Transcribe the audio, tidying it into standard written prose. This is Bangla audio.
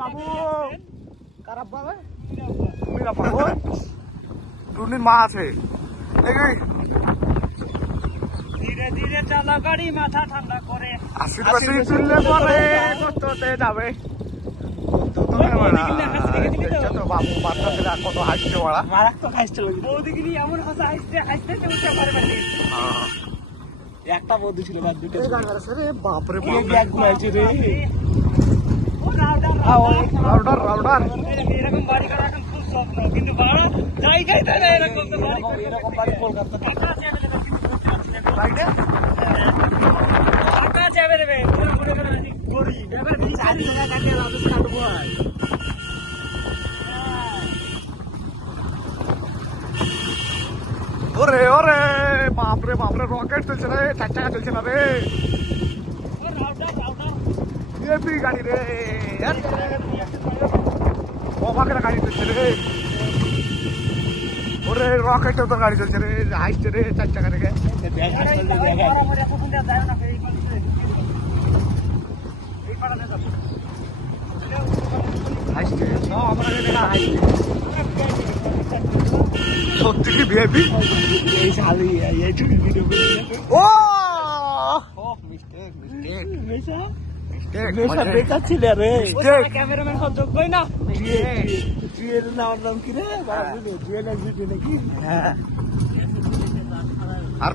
বাবু খারাপ ভাবে টুর্নির মা আছে ধীরে ধীরে চালা গাড়ি, মাথা ঠান্ডা করে। 80% চললে পরে কষ্টতে যাবে। বাবু বাচ্চা ছেলে কত হাসছে ওরা, মারাত্মক হাসতে লাগবে। বৌদিগিরি এমন হাসা হাসতে হাসতে উঠে পারবে না। একটা বৌদি ছিল, রাত দুটো বাপরে ব্যাগ ঘুমাইছে রে। রাউডার রাউডার এরকম বাড়ি করা এখন খুব স্বপ্ন, কিন্তু ভাড়া জায়গায় তাই না এরকম বাড়ি কলকাতা টাকা যাবে রে ভাই, পুরো মনে করে আছি গরিব এবার 20,000 টাকা কাটে লাভ কাটবো। ওরে ওরে বাপরে বাপরে রকেট চলছে রে, 4 চাকা চলছে না রে, এপি গাড়ি রে, অবাকের গাড়ি চলছে রে। ওরে রকেটের তো গাড়ি চলছে রে, হাইটছে রে 4 চাকা থেকে। সত্যি কি ভিআইপি? এই শালি এইটুকু ভিডিও করে ও বেচাচ্ছিল রে, ক্যামেরাম্যান সব যোগ্যই না। জুয়েল নাম কি রে, জুয়েল নাকি? আর